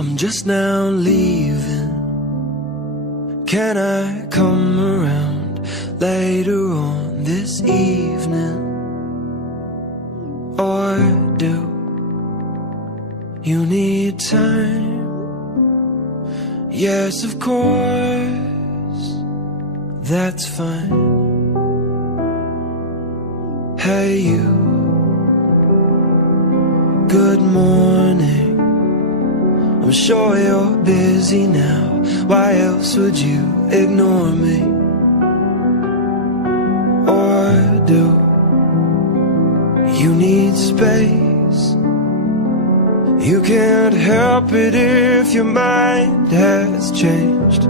I'm just now leaving. Can I come around later on this evening? Or do you need time? Yes, of course, that's fine. Hey you, good morning. I'm sure you're busy now. Why else would you ignore me? Or do you need space? You can't help it if your mind has changed.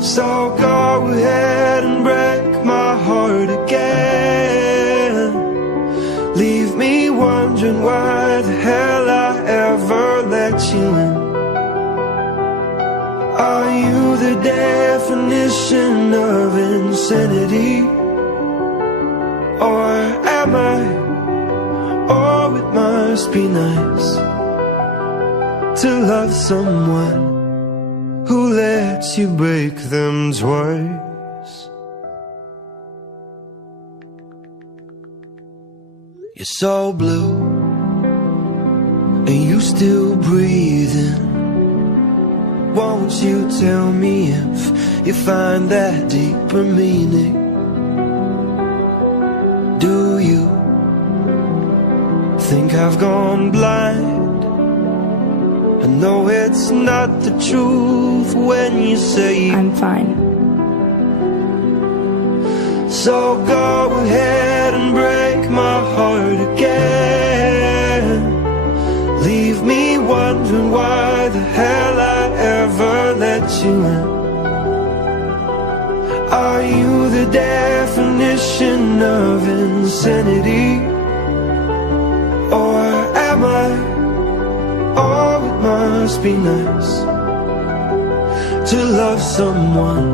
So go ahead and break my heart again. Leave me wondering why the hell I ever let you in. Are you the definition of insanity? Or am I? Oh, it must be nice to love someone who lets you break them twice. You're so blue, and you still breathing. Won't you tell me if you find that deeper meaning? Do you think I've gone blind? I know it's not the truth when you say I'm fine. So go ahead and break my heart again. Leave me wondering why the hell I ever let you in. Are you the definition of insanity? Or am I? Oh, it must be nice to love someone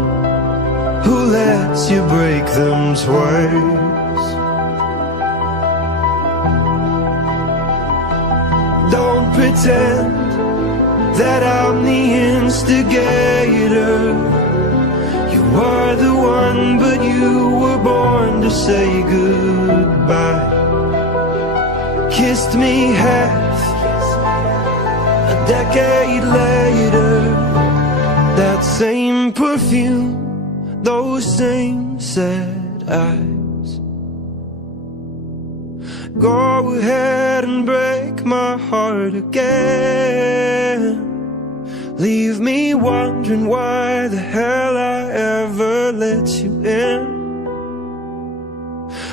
who lets you break them twice. Don't pretend that I'm the instigator. You are the one, but you were born to say goodbye. Kissed me half a decade later. That same perfume, those same sad eyes. Go ahead and break my heart again. Leave me wondering why the hell I ever let you in.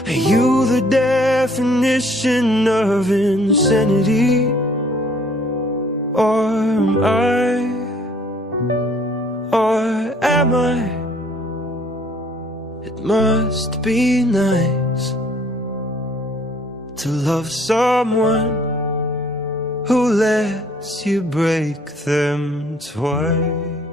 Are you the definition of insanity? Or am I? Or am I? It must be nice to love someone who lets you break them twice.